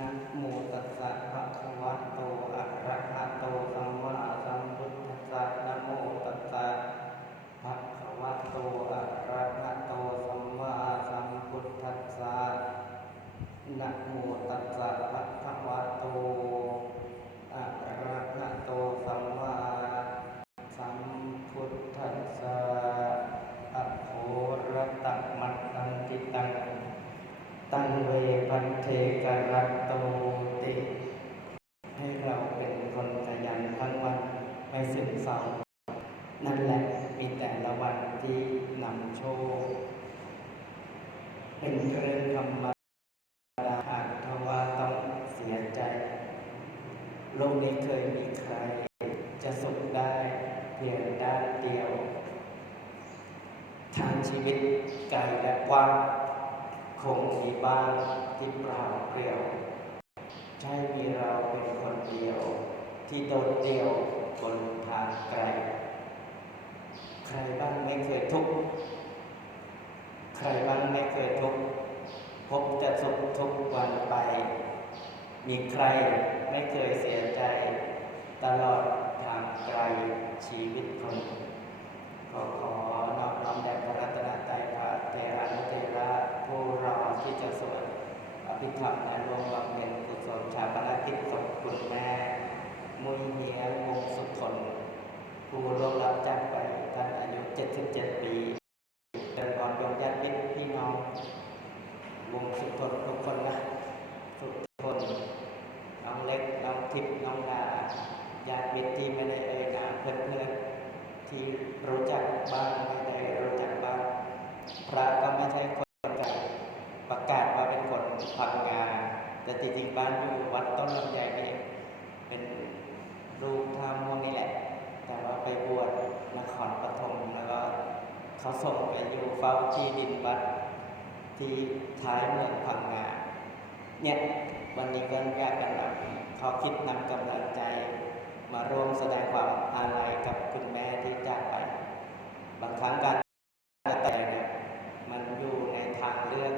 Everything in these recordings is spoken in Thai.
นะโมตัสสะภะคะวะโตอะระหะโตสัมมาสัมพุทธัสสะนะโมตัสสะภะคะวะโตอะระหะโตสัมมาสัมพุทธัสสะนะโมตัสสะภะคะวะโตอะระหะโตสัมมาสัมพุทธัสสะอะโหระตะมัตตันติตัง ตังเวพันเทกรัตโตติ ให้เราเป็นคนขยันทั้งวันไม่สึมเศร้านั่นแหละมีแต่ละวันที่นำโชค เป็นเรื่องธรรมดาหากทว่าต้องเสียใจ โลกนี้เคยมีใคร จะสุขได้เพียงด้านเดียว ทางชีวิตไกลและกว้างคงมีบ้างที่เปล่าเปลี่ยว ใช่มีเราเป็นคนเดียว ที่โดดเดี่ยวบนทางไกล ใครบ้างไม่เคยทุกข์ใครบ้างไม่เคยทุกข์พบจะสุขทุกวันไป มีใครไม่เคยเสียใจ ตลอดทางไกลชีวิตคนขอขอนอบน้อมแด่พระรัตนตรัยพระเทรานุเทระผู้รอที่จะสวดอภิธรรมและรวมบำเพ็ญกุศลชาปนกิจศพคุณแม่ มุยเนียวงสุทนผู้ร่วงรับจากไปท่านอายุ 77 ปีเดินอ่อนโยมญาติมิตรพี่น้อง วงสุทนทุกคนนะทุกคนน้องเล็กน้องทิพย์น้องดาญาติมิตรที่ไม่ได้เอ่ยนามเพื่อนๆ ที่รู้จักบ้างไม่ได้รู้จักบ้างพระก็ไม่ใช่คนไกลประกาศว่าเป็นคนพังงา แต่จริงๆบ้านอยู่วัดต้นลำไยนี่เองเป็นลูกท่าม่วงนี่แหละ แต่ว่าไปบวชนครปฐมแล้วก็ เขาส่งไปอยู่เฝ้าที่ดินวัดที่ท้ายเมืองพังงาเนี่ยวันนี้ก็อยากกันนำเขาคิดนำกำลังใจ มาร่วมแสดงความอาลัยกับคุณแม่ที่จากไป บางครั้งการแต่เนี่ยมันอยู่ในทางเลือก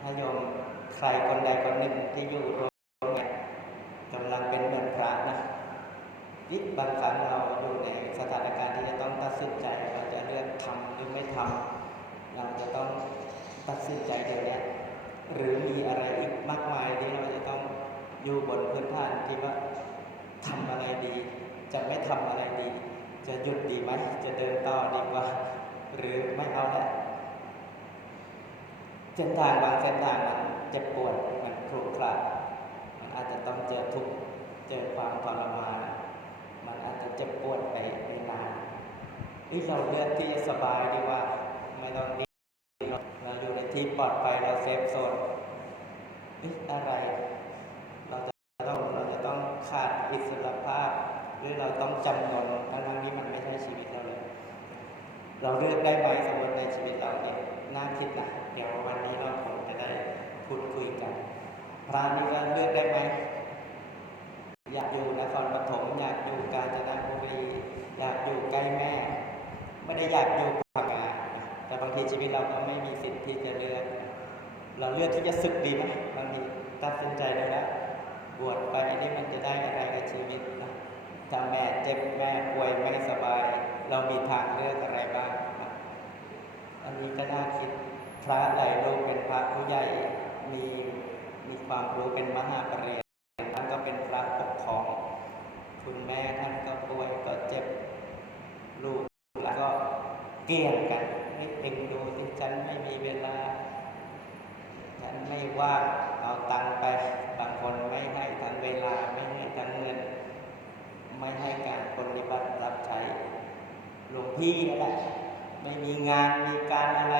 ถ้าโยมใครคนใดคนหนึ่งที่อยู่ร่วมกันกำลังเป็นเหมือนพระนะยิบบางครั้งเราอยู่ในสถานการณ์ที่จะต้องตัดสินใจ ทำเราจะต้องตัดสินใจเดี๋ยวนี้หรือมีอะไรอีกมากมายที่เราจะต้องอยู่บนพื้นฐานที่ว่าทำอะไรดี จะไม่ทำอะไรดี จะหยุดดีไหมจะเดินต่อดีกว่า หรือไม่เอาแล้วเส้นทางบางเส้นทางมันเจ็บปวดมันครุขระมันอาจจะต้องเจอทุกข์เจอความทรมานมันอาจจะเจ็บปวดไป นานเราเลือกที่จะสบายดีกว่าไม่ต้องดิ้นเราอยู่ในที่ปลอดภัยเราเซฟโซนเฮ้ยอะไร เราจะต้องเราจะต้องขาดอิสรภาพ หรือเราต้องจำนนทั้งทั้งๆที่มันไม่ใช่ชีวิตเราเลย เราเลือกได้ไหมสมมติในชีวิตเราเนี่ยน่าคิดนะเดี๋ยววันนี้เราคงจะได้พูดคุยกันพระนี่ก็เลือกได้ไหมอยากอยู่นครปฐมอยากอยู่กาญจนบุรีอยากอยู่ใกล้แม่ ไม่ได้อยากอยู่พังงาแต่บางทีชีวิตเราก็ไม่มีสิทธิ์ที่จะเลือกเราเลือกที่จะศึกดีไหมบางทีตัดสินใจเลยนะบวชไปนี่มันจะได้อะไรกับชีวิตนะถ้าแม่เจ็บแม่ป่วยไม่สบาย เรามีทางเลือกอะไรบ้างนะอันนี้ก็น่าคิดพระหลายรูปเป็นพระผู้ใหญ่มีมีความรู้เป็นมหาปรริญญาท่านก็เป็นพระปกครอง คุณแม่ท่านก็ป่วยก็เจ็บลูก ลี่ยงกันไม่เองดูที่ฉันไม่มีเวลา ฉันไม่ว่าเอาตังค์ไป บางคนไม่ให้ทั้งเวลาไม่ให้ทั้งเงิน ไม่ให้การปฏิบัติรับใช้หลวงพี่นั่นแหละไม่มีงานมีการอะไร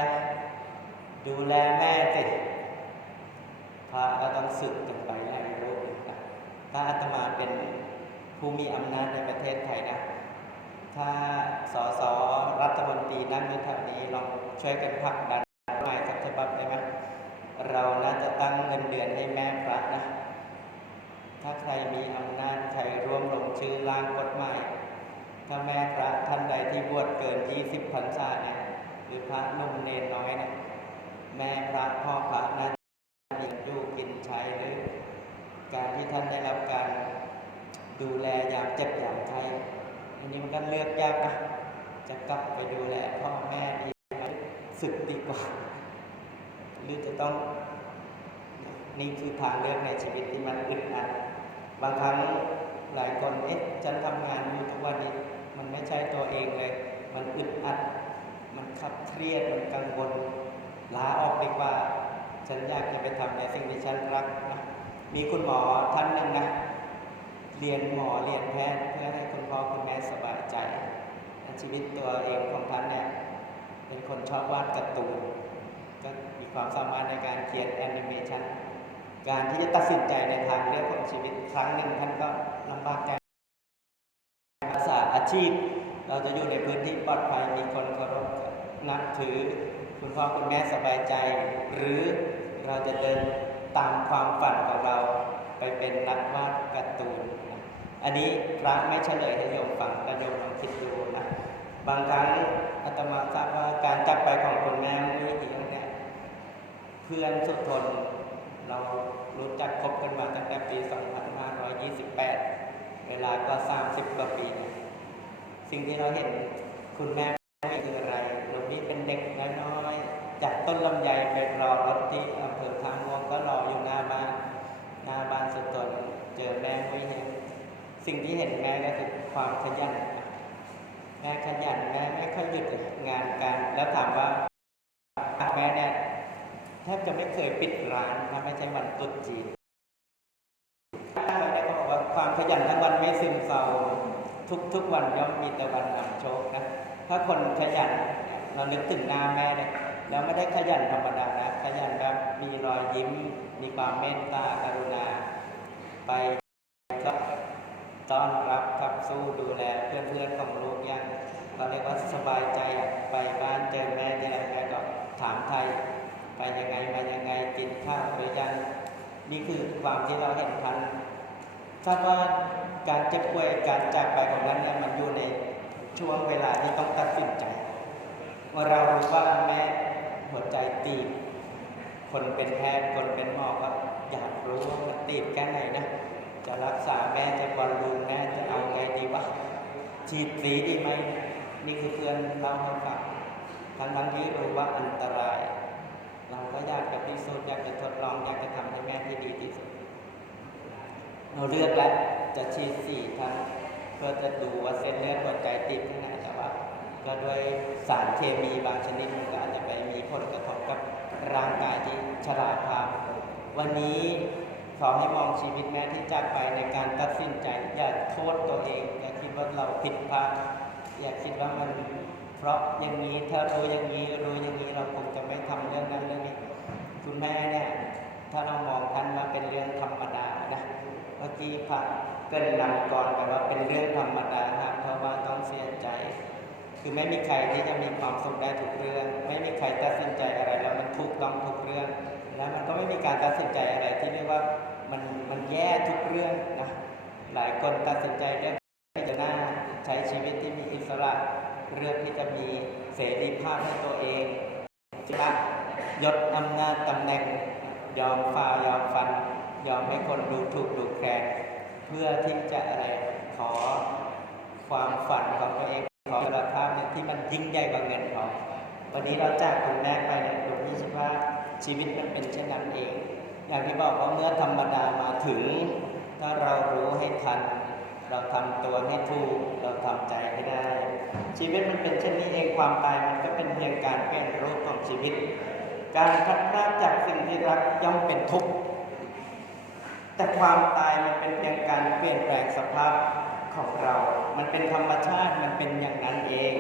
ดูแลแม่สิพระก็ต้องสึกกันไปหลายรูปนะถ้าอาตมาเป็นผู้มีอำนาจในประเทศไทยนะ ถ้าสสรัฐมนตรีนั่งอยู่แถวนี้ลองช่วยกันผลักดันหมายสักฉบับได้ไหมเราน่าจะตั้งเงินเดือนให้แม่พระนะ ถ้าใครมีอำนาจใครร่วมลงชื่อร่างกฎหมายถ้าแม่พระท่านใดที่บวชเกิน 20พรรษาเนี่ยหรือพระนุ่มเนนน้อยเนี่ยแม่พระพ่อพระน่าจะอยู่กินใช้หรือการที่ท่านได้รับการดูแลยามเจ็บอย่ามไข้ อันนี้มันก็เลือกยากนะจะกลับไปดูแลพ่อแม่ดีไหมสึกดีกว่า หรือจะต้องนี่คือทางเลือกในชีวิตที่มันอึดอัดบางครั้งหลายคนเอ๊ะฉันทำงานอยู่ทุกวันนี้มันไม่ใช่ตัวเองเลย มันอึดอัด มันขับเครียดมันกังวลลาออกดีกว่า ฉันอยากจะไปทำในสิ่งที่ฉันรักนะมีคุณหมอท่านหนึ่งนะ เรียนหมอเรียนแพทย์เพื่อให้คุณพ่อคุณแม่สบายใจ ชีวิตตัวเองของท่านเนี่ยเป็นคนชอบวาดการ์ตูนก็มีความสามารถในการเขียนแอนิเมชันการที่จะตัดสินใจในทางเลือกของชีวิตครั้งหนึ่งท่านก็ลำบากใจรักษาอาชีพ เราจะอยู่ในพื้นที่ปลอดภัยมีคนเคารพนับถือคุณพ่อคุณแม่สบายใจ หรือเราจะเดินตามความฝันของเราไปเป็นนักวาดการ์ตูน อันนี้พระไม่เฉลยให้โยมฟังแต่โยมลองคิดดูนะบางครั้งอาตมาทราบว่าการจากไปของคุณแม่มุ้ยเอียงเนี่ยเพื่อนสุดทนเรารู้จักคบกันมาตั้งแต่ปี 2528 เวลาก็ 30 กว่าปี สิ่งที่เราเห็นคุณแม่ไม่คืออะไรหลวงนี้เป็นเด็กน้อยๆจากต้นลำไยไปรอรถที่อำเภอทางม่วงก็รออยู่หน้าบ้าน หน้าบ้านสุดทนเจอแม่ไม่เห็น สิ่งที่เห็นแม่ก็คือความขยันแม่ขยันแม่ไม่ค่อยหยุดงานการแล้วถามว่าแม่เนี่ยแทบจะไม่เคยปิดร้านถ้าไม่ใช่วันตรุษจีนแม่เนี่ยก็บอกว่าความขยันทั้งวันไม่ซึมเศร้าทุกทุกวันย่อมมีแต่วันนำโชคนะถ้าคนขยันเรานึกถึงหน้าแม่เนี่ยแล้วไม่ได้ขยันธรรมดานะขยันแบบมีรอยยิ้ม มีความเมตตากรุณาไป ต้อนรับขับสู้ดูแลเพื่อนๆของลูกอย่างเขาเรียกว่าสบายใจไปบ้านเจอแม่ที่ไรแม่ก็ถามไทยไปยังไงมายังไงกินข้าวหรือยังนี่คือความที่เราเห็นทันทราบว่าการเจ็บป่วยการจากไปของนั้นเนี่ยมันอยู่ในช่วงเวลาที่ต้องตัดสินใจว่าเรารู้ว่าแม่หัวใจตีบคนเป็นแพทย์คนเป็นหมอก็อยากรู้ว่ามันตีบแค่ไหนนะ จะรักษาแม่จะบอลลูนแม่จะเอาไงดีวะฉีดสีดีไหมนี่คือเพื่อนเล่าให้ฟังทั้งทั้งที่รู้ว่าอันตราย เราก็อยากจะพิสูจน์อยากจะทดลองอยากจะทำให้แม่ที่ดีที่สุดเราเลือกแล้วจะฉีดสี่ครั้งเพื่อจะดูว่าเส้นเลือดหัวใจติดที่ไหนแต่ว่าก็ด้วยสารเคมีบางชนิดมันก็อาจจะไปมีผลกระทบกับร่างกายที่ชราภาพวันนี้ ขอให้มองชีวิตแม่ที่จากไปในการตัดสินใจ อย่าโทษตัวเอง อย่าคิดว่าเราผิดพลาดอย่าคิดว่ามันเพราะอย่างนี้ถ้ารู้อย่างนี้รู้อย่างนี้เราคงจะไม่ทำเรื่องนั้นเรื่องนี้คุณแม่เนี่ยถ้าเรามองท่านว่าเป็นเรื่องธรรมดานะเมื่อกี้พระเกรินนำก่อนแต่ว่าเป็นเรื่องธรรมดาครับเพราะว่าต้องเสียใจ คือไม่มีใครที่จะมีความสุขได้ทุกเรื่อง ไม่มีใครตัดสินใจอะไรแล้วมันถูกต้องทุกเรื่อง แล้วมันก็ไม่มีการตัดสินใจอะไรที่เรียกว่ามันมันแย่ทุกเรื่องนะหลายคนตัดสินใจเรื่องที่จะน่าใช้ชีวิตที่มีอิสระเรื่องที่จะมีเสรีภาพให้ตัวเองจะยศอำนาจตำแหน่งยอมฝ่ายอมฟัน ยอมให้คนดูถูกดูแคลนเพื่อที่จะอะไรขอความฝันของตัวเองขออิสรภาพที่มันยิ่งใหญ่กว่าเงินทองวันนี้เราจากคุณแม่ไปเนี่ยหลวงพี่คิดว่า ชีวิตมันเป็นเช่นนั้นเอง อย่างที่บอกว่าเมื่อธรรมดามาถึง ถ้าเรารู้ให้ทัน เราทำตัวให้ถูก เราทำใจให้ได้ ชีวิตมันเป็นเช่นนี้เองความตายมันก็เป็นเพียงการเปลี่ยนรูปของชีวิต การพัดพลาดจากสิ่งที่รักย่อมเป็นทุกข์แต่ความตายมันเป็นเพียงการเปลี่ยนแปลงสภาพของเรา มันเป็นธรรมชาติมันเป็นอย่างนั้นเอง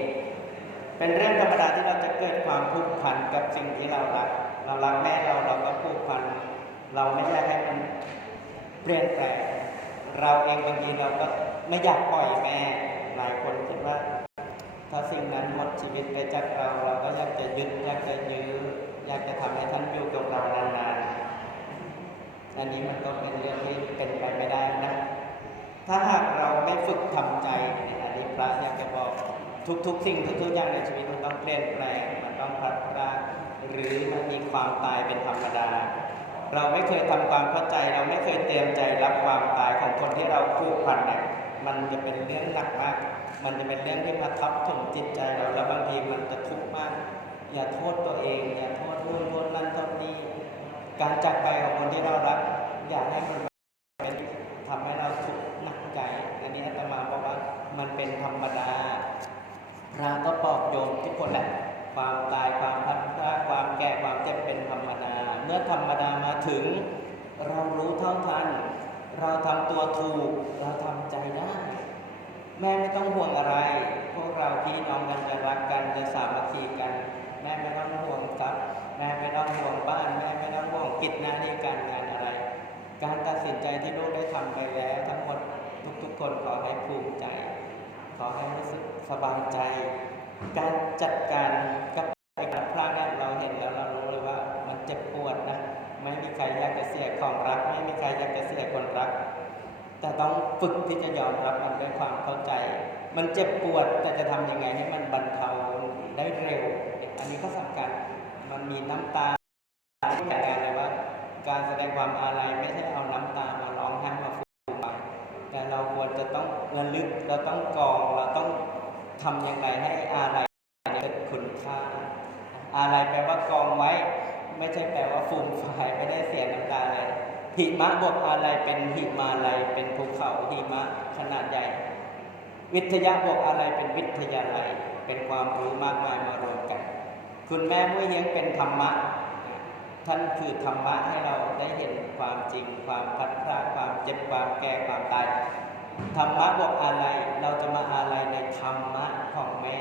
เป็นเรื่องธรรมดาที่เราจะเกิดความผูกพันกับสิ่งที่เรารัก เรารักแม่เราเราก็ผูกพัน เราไม่อยากให้มันเปลี่ยนแปลงเราเองบางทีเราก็ไม่อยากปล่อยแม่ หลายคนคิดว่า ถ้าสิ่งนั้นหมดชีวิตไปจากเรา เราก็อยากจะยึดอยากจะยื้ออยากจะทำให้ท่านอยู่กับเรานานๆ อันนี้มันก็เป็นเรื่องที่เป็นไปไม่ได้นะ ถ้าหากเราไม่ฝึกทำใจเนี่ยอันนี้พระอยากจะบอกทุกๆ สิ่งทุกๆอย่างในชีวิต ต้องเปลี่ยนแปลง มันต้องพลัดพรากหรือมันมีความตายเป็นธรรมดา เราไม่เคยทำความเข้าใจ เราไม่เคยเตรียมใจรับความตายของคนที่เราผูกพันเนี่ยมันจะเป็นเรื่องหนักมาก มันจะเป็นเรื่องที่มาทับถมจิตใจเราแล้วบางทีมันจะทุกข์มาก อย่าโทษตัวเอง อย่าโทษนู่นโทษนั่นโทษนี่การจากไปของคนที่เรารัก อยากให้มันทำให้เราทุกข์หนักใจ อันนี้อาตมาบอกว่ามันเป็นธรรมดา พระก็ปลอบโยมทุกคนแหละความตายความพัดพราความแก่ความเจ็บเป็นธรรมดา เมื่อธรรมดามาถึง เรารู้เท่าทัน เราทำตัวถูก เราทำใจได้ แม่ไม่ต้องห่วงอะไร พวกเราพี่น้องกันจะรักกันจะสามัคคีกัน แม่ไม่ต้องห่วงทรัพย์แม่ไม่ต้องห่วงบ้านแม่ไม่ต้องห่วงกิจหน้าที่การงานอะไร การตัดสินใจที่ลูกได้ทำไปแล้ว ทั้งหมดทุกๆคนขอให้ภูมิใจ อให้รู้สึกสบายใจ การจัดการกับไอ้การพลาดนั้นเราเห็นแล้วเรารู้เลยว่ามันเจ็บปวดนะ ไม่มีใครอยากจะเสียของรัก ไม่มีใครอยากจะเสียคนรัก แต่ต้องฝึกที่จะยอมรับมันด้วยความเข้าใจ มันเจ็บปวดแต่จะทำยังไงให้มันบรรเทาได้เร็ว อันนี้ก็สำคัญ มันมีน้ำตาที่แต่งงานเลยว่า การแสดงความอาลัยไม่ใช่เอาน้ำตามามา เราควรจะต้องระลึก เราต้องกอง เราต้องทำยังไงให้อาลัยเกิดคุณค่า อาลัยแปลว่ากองไว้ ไม่ใช่แปลว่าฟูมฟายไม่ได้เสียน้ำตาเลยหิมะบทอาลัยเป็นหิมาลัยเป็นภูเขาหิมะขนาดใหญ่ วิทยาบวกอะไรเป็นวิทยาลัย เป็นความรู้มากมายมารวมกัน คุณแม่เมื่อเฮียงเป็นธรรมะท่านคือธรรมะให้เราได้เห็นความจริง ความพัดพลาดความเจ็บความแก่ความตาย ธรรมะบอกอะไร เราจะมาอะไรในธรรมะของแม่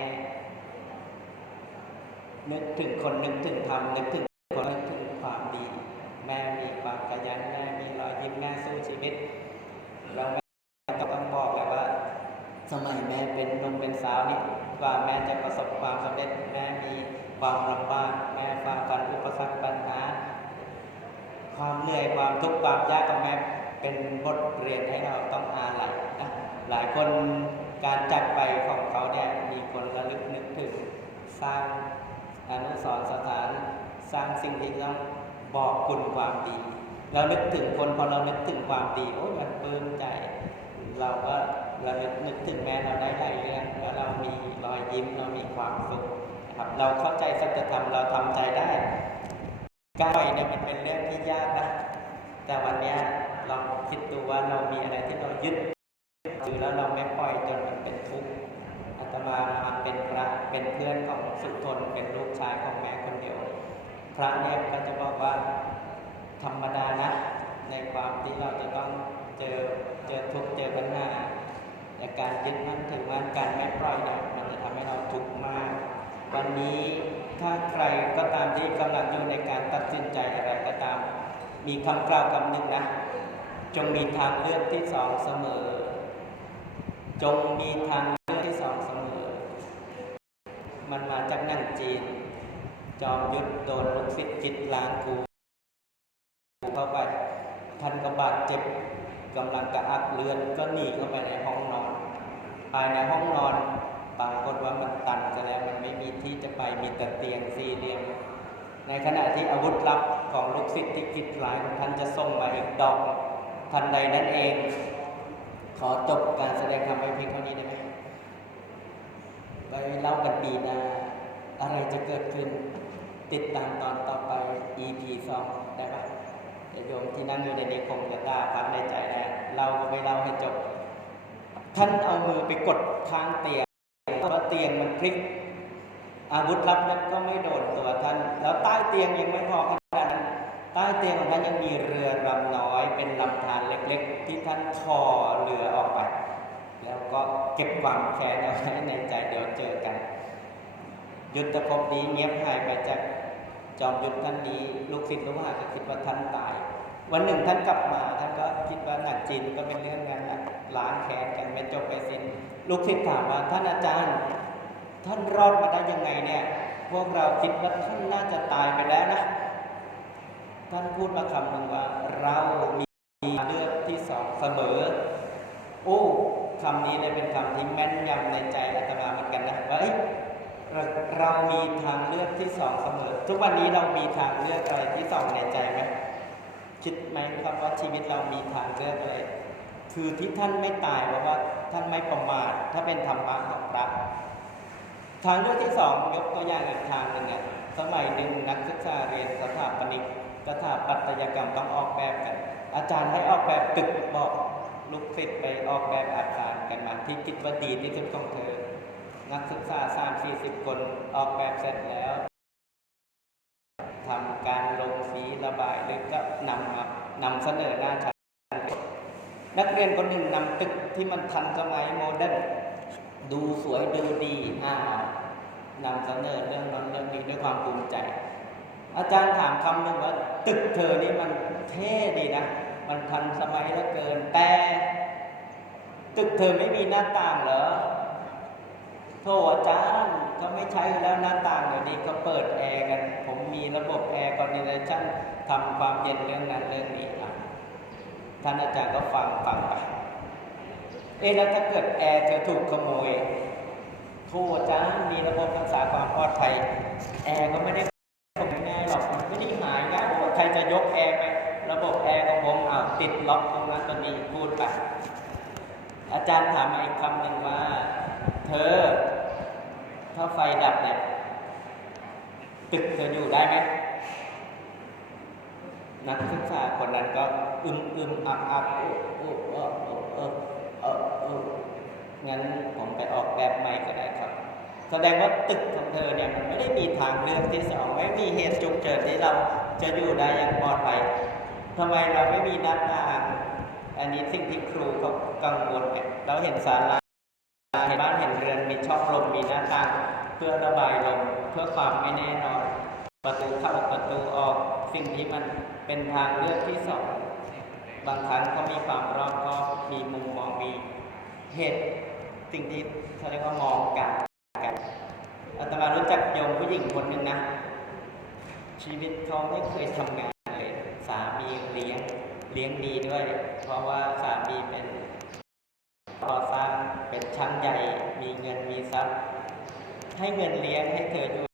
นึกถึงคนนึกถึงธรรมนึกถึงคนนึกถึงความดี แม่มีความขยันแม่มีรอยยิ้มแม่สู้ชีวิต เราไม่ก็ต้องบอกเลยว่า สมัยแม่เป็นหนุ่มเป็นสาวนี่กว่าแม่จะประสบความสำเร็จแม่มีความลำบากแม่ฝ่าฟันอุปสรรคปัญหา ความเหนื่อยความทุกข์ความยากของแม่ เป็นบทเรียนให้เราต้องอาหลายนะหลายคนการจักไปของเขาเนี่ยมีคนระลึกนึกถึงสร้างอนุสรสถานสร้างสิ่งที่ต้องบอกคุณความดี เรานึกถึงคนพอเรานึกถึงความดีโอ้ยมันปลื้มใจ เราก็เรานึกนึกถึงแม่เราได้หลายเรื่องแล้วเรามีรอยยิ้มเรามีความสุขนะครับเราเข้าใจสัจธรรมเราทำใจได้การปล่อยเนี่ยมันเป็นเรื่องที่ยากนะแต่วันเนี้ย ลองคิดดูว่าเรามีอะไรที่เรายึดถือแล้วเราไม่ปล่อยจนมันเป็นทุกข์อาตมามาเป็นพระเป็นเพื่อนของสุทนเป็นลูกชายของแม่คนเดียว พระเนี่ยก็จะบอกว่าธรรมดานะในความที่เราจะต้องเจอเจอทุกข์เจอปัญหาแต่การยึดมั่นถือมั่นการไม่ปล่อยเนี่ยมันจะทำให้เราทุกข์มาก วันนี้ถ้าใครก็ตามที่กำลังอยู่ในการตัดสินใจอะไรก็ตาม มีคำกล่าวคำหนึ่งนะ จงมีทางเลือกที่สองเสมอ จงมีทางเลือกที่สองเสมอ มันมาจากนั่งจีน จอมยุทธโดนลูกศิษย์จิตลางคูเข้าไปท่านก็บาดเจ็บกำลังกระอักเลือนก็หนีเข้าไปในห้องนอน ภายในห้องนอนปรากฏว่ามันตันกันแล้วมันไม่มีที่จะไปมีแต่เตียงสี่เหลี่ยมในขณะที่อาวุธลับของลูกศิษย์ที่คิดร้ายของท่านจะส่งมาอีกดอก ทันใดนั้นเอง ขอจบการแสดงคำไว้เพียงเท่านี้ได้ไหมไปเล่ากันปีหน้าอะไรจะเกิดขึ้น ติดตามตอนต่อไป EP สองได้ปะโยมที่นั่งอยู่ในนี้คงจะตาพักในใจแล้วเราก็ไม่เล่าให้จบ ท่านเอามือไปกดข้างเตียงเพราะเตียงมันพลิก อาวุธลับนั้นก็ไม่โดนตัวท่าน แล้วใต้เตียงยังไม่พอขนาดนั้น ใต้เตียงของท่านยังมีเรือลำน้อยเป็นลำธารเล็กๆ ที่ท่านทอเรือออกไป แล้วก็เก็บความแค้นเอาไว้ในใจเดี๋ยวเจอกัน ยุทธภพนี้เงียบหายไปจากจอมยุทธท่านนี้ลูกศิษย์ลูกหาก็คิดว่าท่านตาย วันหนึ่งท่านกลับมาท่านก็คิดว่าหนักจีนก็เป็นเรื่องงานล้างแค้นกันไม่จบไปสิ้นลูกศิษย์ถามว่าท่านอาจารย์ ท่านรอดมาได้ยังไงเนี่ย พวกเราคิดว่าท่านน่าจะตายไปแล้วนะ ท่านพูดมาคำหนึ่งว่า เรามีเลือกที่สองเสมอ โอ้คำนี้เนี่ยเป็นคำที่แม่นยำในใจอาตมาเหมือนกันนะว่าเอ้ยเราเรามีทางเลือกที่สองเสมอ ทุกวันนี้เรามีทางเลือกอะไรที่สองในใจไหมคิดไหมครับว่าชีวิตเรามีทางเลือกอะไร คือที่ท่านไม่ตายเพราะว่าท่านไม่ประมาทถ้าเป็นธรรมะของพระทางเลือกที่สองยกตัวอย่างอีกทางหนึ่งเนี่ยสมัยหนึ่งนักศึกษาเรียนสถาปนิก สถาปัตยกรรมต้องออกแบบกัน อาจารย์ให้ออกแบบตึกบอกลูกศิษย์ไปออกแบบอาคารกันมาที่คิดว่าดีที่สุดของเธอ นักศึกษาสามสี่สิบคนออกแบบเสร็จแล้วทำการลงสีระบายหรือก็นำมานำเสนอหน้าชั้นนักเรียนคนหนึ่งนำตึกที่มันทันสมัยโมเดิร์นดูสวยดูดีอ่านำเสนอเรื่องนั้นเรื่องนี้ด้วยความภูมิใจ อาจารย์ถามคำหนึ่งว่าตึกเธอนี่มันเท่ดีนะ มันทันสมัยเหลือเกิน แต่ตึกเธอไม่มีหน้าต่างเหรอโทษอาจารย์เขาไม่ใช้แล้วหน้าต่างเดี๋ยวนี้เขาเปิดแอร์กัน ผมมีระบบแอร์คอนดิเนชั่นทำความเย็นเรื่องนั้นเรื่องนี้อะท่านอาจารย์ก็ฟังฟังไป เอ๊ะแล้วถ้าเกิดแอร์เธอถูกขโมยโทษอาจ้ามีระบบรักษาความปลอดภัยแอร์ก็ไม่ได้ นี้พูดไปอาจารย์ถามมาอีกคำหนึ่งว่า เธอ ถ้าไฟดับเนี่ย ตึกเธออยู่ได้ไหม นักศึกษาคนนั้นก็อึมอึมอักอักโอ้โอ้เออเออเออเอองั้นผมไปออกแบบใหม่ก็ได้ครับ แสดงว่าตึกของเธอเนี่ยมันไม่ได้มีทางเลือกที่สองไม่มีเหตุฉุกเฉินที่เราจะอยู่ได้อย่างปลอดภัยทำไมเราไม่มีหน้าต่าง อันนี้สิ่งที่ครูเขากังวลเนี่ยเราเห็นศาลาในบ้านเห็นเรือนมีช่องลมมีหน้าต่างเพื่อระบายลมเพื่อความไม่แน่นอน ประตูเข้าประตูออกสิ่งที่มันเป็นทางเลือกที่สองบางครั้งเขามีความรอบคอบมีมุมมองมีเหตุสิ่งที่เขาเรียกว่ามองกันกันอาตมารู้จักโยมผู้หญิงคนหนึ่งนะ ชีวิตเขาไม่เคยทำงานเลย สามีเลี้ยงเลี้ยงดีด้วย ราะว่าสามีเป็นก่อสร้างเป็นช่างใหญ่มีเงินมีทรัพย์ ให้เงินเลี้ยงให้เธออยู่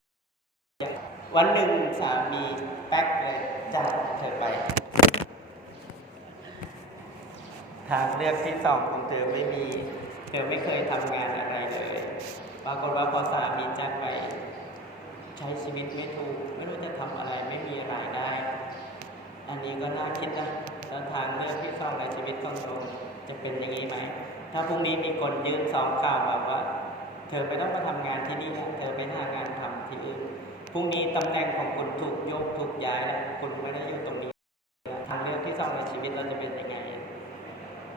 วันหนึ่งสามีแป๊กเลยจากเธอไป ทางเลือกที่สองของเธอไม่มี เธอไม่เคยทำงานอะไรเลยปรากฏว่าพอสามีจากไป ใช้ชีวิตไม่ถูก ไม่รู้จะทำอะไรไม่มีรายได้ อันนี้ก็น่าคิดนะ แล้วทางเลือกที่สองในชีวิตของเราจะเป็นอย่างนี้ไหม ถ้าพรุ่งนี้มีคนยื่นสองข่าวแบบว่า เธอไม่ต้องมาทำงานที่นี่เธอไปหางานทำที่อื่น พรุ่งนี้ตำแหน่งของคุณถูกโยกถูกย้ายแล้วคุณไม่ได้อยู่ตรงนี้ ทางเลือกที่สองในชีวิตเราจะเป็นยังไง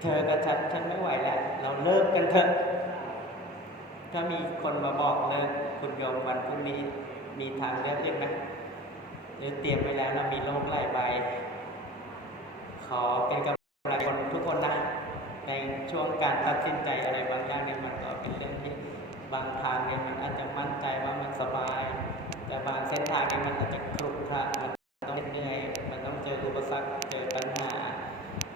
เธอกับฉันฉันไม่ไหวแล้ว เราเลิกกันเถอะ ถ้ามีคนมาบอกเลิกคุณโยมวันพรุ่งนี้มีทางเลือกอีกไหมหรือเตรียมไปแล้วเรามีโลกหลายใบ ขอเป็นกำลังใจคนทุกคนนะ ในช่วงการตัดสินใจอะไรบางอย่างเนี่ยมันก็เป็นเรื่องที่บางทางเนี่ยมันอาจจะมั่นใจว่ามันสบาย แต่บางเส้นทางเนี่ยมันอาจจะครุขระมันต้องเหนื่อยมันต้องเจออุปสรรคเจอปัญหา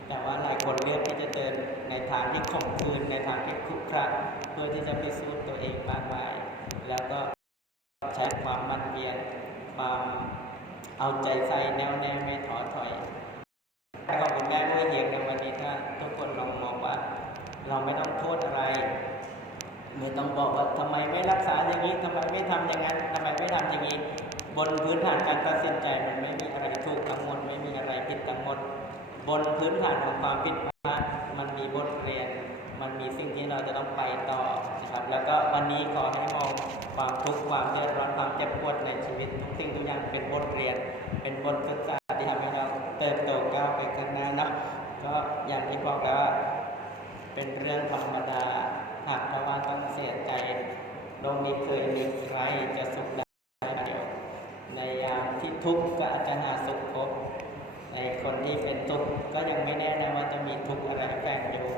แต่ว่าหลายคนเลือกที่จะเดินในทางที่ข่มขืนในทางที่ครุขระเพื่อที่จะพิสูจน์ตัวเองมากมาย แล้วก็ใช้ความมั่นเพียรความเอาใจใส่แน่วแน่ไม่ท้อถอย ขอบคุณแม่ด้วยเฮียงในวันนี้ถ้าทุกคนลองมองว่า เราไม่ต้องโทษอะไร ไม่ต้องบอกว่าทำไมไม่รักษาอย่างนี้ทำไมไม่ทำอย่างนั้นทำไมไม่ทำอย่างนี้ บนพื้นฐานการตัดสินใจมันไม่มีอะไรถูกทั้งหมดไม่มีอะไรผิดทั้งหมด บนพื้นฐานของความผิดพลาดมันมีบทเรียน มันมีสิ่งที่เราจะต้องไปต่อนะครับ แล้วก็วันนี้ขอให้มองความทุกข์ความเดือดร้อนความเจ็บปวดในชีวิตทุกสิ่งทุกอย่างเป็นบทเรียน เป็นบทศึกษาที่ทำให้ เติบโตก้าวไปข้างหน้าเนาะก็อย่างที่บอกแล้วเป็นเรื่องธรรมดา หากถ้าว่าต้องเสียใจลกนี้เคยมีใครจะสุขได้เดียวในยามที่ทุกข์ก็อาจจะหาสุขพบในคนที่เป็นทุกข์ก็ยังไม่แน่นะว่าจะมีทุกข์อะไรแฝงอยู่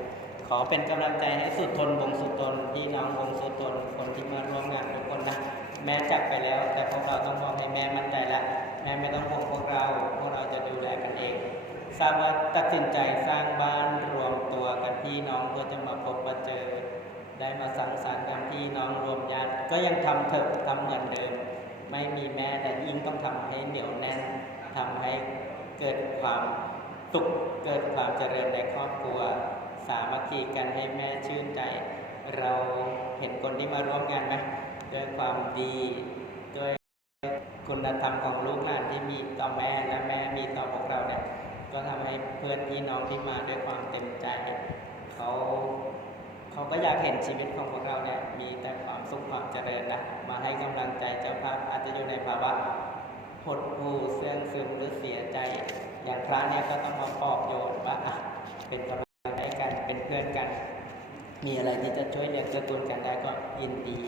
ขอเป็นกำลังใจให้สุดทนวงสุดทนพี่น้องวงสุดทนคนที่มาร่วมงานทุกคนนะแม่จักไปแล้ว แต่พวกเราต้องบอกให้แม่มั่นใจแล้ว แม่ไม่ต้องห่วงพวกเรา พวกเราจะดูแลกันเองทราบว่าตัดสินใจสร้างบ้านรวมตัวกันพี่น้องเพื่อจะมาพบมาเจอ ได้มาสังสรรค์กันพี่น้องรวมญาติก็ยังทำเถอะทำเหมือนเดิม ไม่มีแม่แต่ยิ่งต้องทำให้เหนียวแน่นทำให้เกิดความสุขเกิดความเจริญในครอบครัว สามัคคีกันให้แม่ชื่นใจ เราเห็นคนที่มาร่วมงานไหมด้วยความดี คุณธรรมของลูกหลานที่มีต่อแม่และแม่มีต่อพวกเราเนี่ยก็ทำให้เพื่อนพี่น้องที่มาด้วยความเต็มใจเขาเขาก็อยากเห็นชีวิตของพวกเราเนี่ยมีแต่ความสุขความเจริญนะมาให้กำลังใจเจ้าภาพอาจจะอยู่ในภาวะหดหู่เสื่องซึมหรือเสียใจ อย่างพระเนี่ยก็ต้องมาปลอบโยนว่าเป็นกำลังใจกันเป็นเพื่อนกัน มีอะไรที่จะช่วยเหลือเกื้อกูลกันได้ก็ยินดี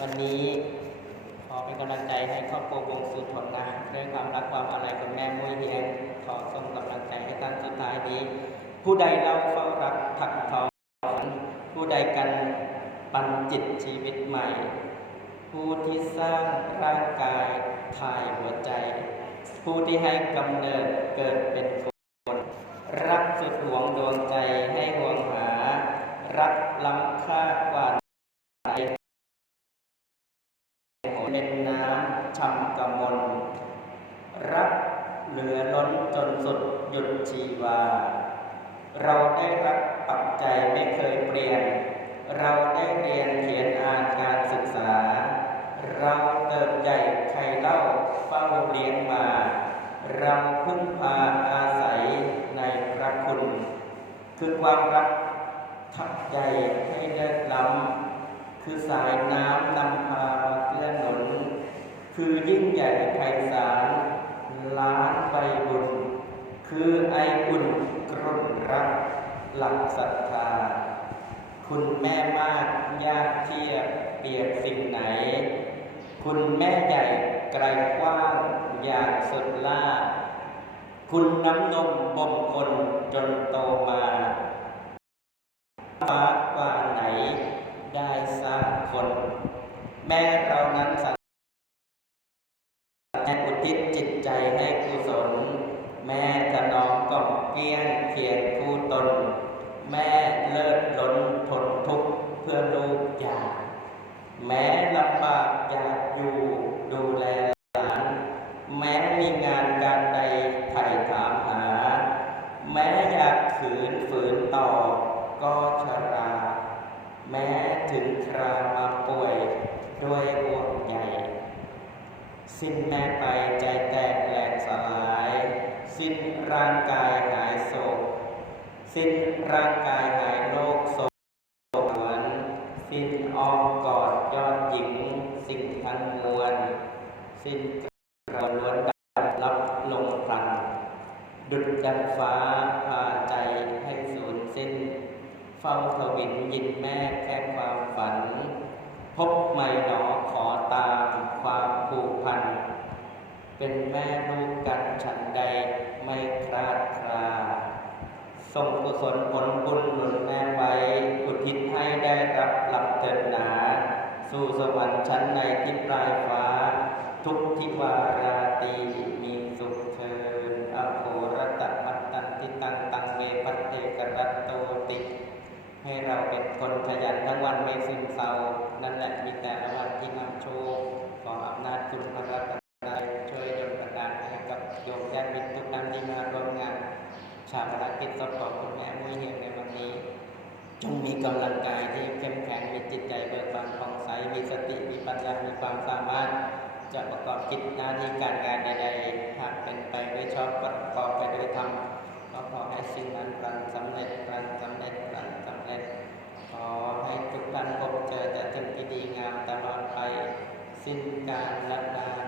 วันนี้ เป็นกำลังใจให้ครอบครัววงสุทนนะด้วยความรักความอะไรคุณแม่มุ้ยเฮียนขอส่งกำลังใจให้ท่านสุดท้ายนี้ ผู้ใดเราเฝ้ารักถักทอฝันผู้ใดกันปันจิตชีวิตใหม่ ผู้ที่สร้างร่างกายถ่ายหัวใจ ผู้ที่ให้กำเนิดเกิดเป็นคน รักสุดหวงดวงใจให้ห่วงหา รักล้ำค่ากว่า เป็นน้ำช่ำกำมลรักเหลือล้นจนสุดหยุดชีวา เราได้รักปักใจไม่เคยเปลี่ยน เราได้เรียนเขียนอ่านการศึกษา เราเติบใหญ่ใครเล่าเฝ้าเลี้ยงมา เราพึ่งพาอาศัยในพระคุณ คือความรักทับใจให้เลิศล้ำคือสายน้ำนำพา คือยิ่งใหญ่ไพศาลล้านใบบุญ คือไออุ่นกรุ่นรัก หลักศรัทธา คุณแม่มากยากเทียบเปียบสิ่งไหน คุณแม่ใหญ่ไกลกว้างอย่างสุดล่า คุณน้ำนมบ่มคนจนโตมาฟ้ากว่าไหนได้สร้างคน แม่เรานั้นสัตย์แม่อุทิศจิตใจให้กุศล แม่ถนอมกล่อมเกลี้ยงเขียนผู้ตน แม่เลิศล้นทนทุกข์เพื่อลูกอยาก แม้ลำบากอยากอยู่ดูแลหลาน แม้มีงานการใดไถ่ถามหา แม้อยากขืนฝืนต่อก็ชรา แม้ถึงครามาป่วยด้วยห่วงใย สิ้นแม่ไปใจแตกแหลกสลาย สิ้นร่างกายหายโศก สิ้นร่างกายหายโรคโศกเหมือนสิ้นอ้อมกอดยอดหญิง สิ่งทั้งมวล สิ้นกระล้วนดับรับลงพลัน ดุดดันฟ้าพาใจให้สูญสิ้น เฝ้าทวินยินแม่แค่ความฝัน พบใหม่หนอขอตามความผูกพัน เป็นแม่ลูกกันฉันใดไม่คลาดคลาส่งกุศลผลบุญหนุนแม่ไว้อุทิศให้ได้รับหลับเถิดหนา สู่สวรรค์ชั้นในที่ปลายฟ้า ทุกทิวาราตีมีสุขเชิญอโภรตมัตตันติตังตังเมปัตเตกรัตโตติ ให้เราเป็นคนขยันทั้งวันไม่ซึมเศร้า กิจหน้าที่การงานใดๆหากเป็นไปด้วยชอบประกอบไปด้วยธรรมก็ขอให้สิ่งนั้นรันสำเร็จรันสำเร็จรันสำเร็จ ขอให้ทุกท่านพบเจอแต่สิ่งที่ดีงามตลอดไป สิ้นการละนาน